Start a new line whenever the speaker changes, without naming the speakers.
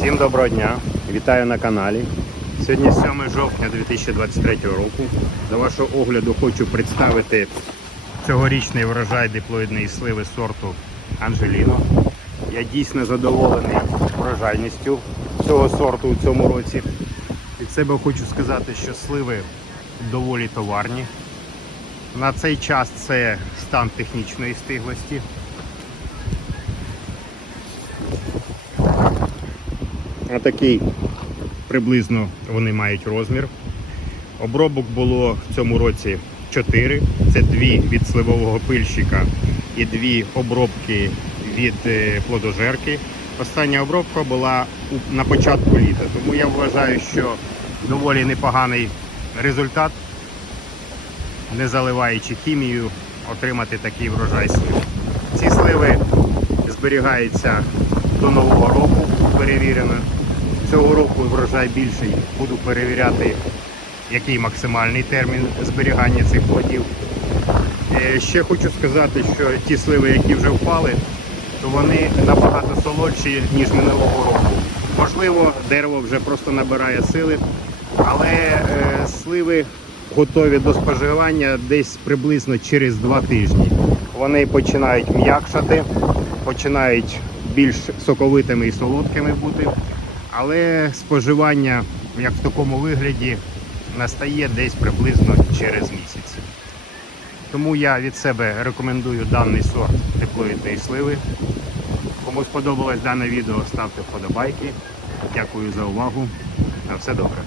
Всім доброго дня! Вітаю на каналі. Сьогодні 7 жовтня 2023 року. До вашого огляду хочу представити цьогорічний врожай диплоїдної сливи сорту Анжеліно. Я дійсно задоволений врожайністю цього сорту у цьому році. Від себе хочу сказати, що сливи доволі товарні. На цей час це стан технічної стиглості. Отакий приблизно вони мають розмір. Обробок було в цьому році 4. Це дві від сливового пильщика і дві обробки від е, плодожерки. Остання обробка була на початку літа, тому я вважаю, що доволі непоганий результат, не заливаючи хімію, отримати такий врожай слив. Ці сливи зберігаються до нового року, перевірено. Цього року врожай більший. Буду перевіряти, який максимальний термін зберігання цих плодів. Е, Ще хочу сказати, що ті сливи, які вже впали, то вони набагато солодші, ніж минулого року. Можливо, дерево вже просто набирає сили, але е, сливи готові до споживання десь приблизно через два тижні. Вони починають м'якшати, починають більш соковитими і солодкими бути. Але споживання, як в такому вигляді, настає десь приблизно через місяць. Тому я від себе рекомендую даний сорт тепловітної сливи. Кому сподобалось дане відео, ставте вподобайки. Дякую за увагу. На все добре.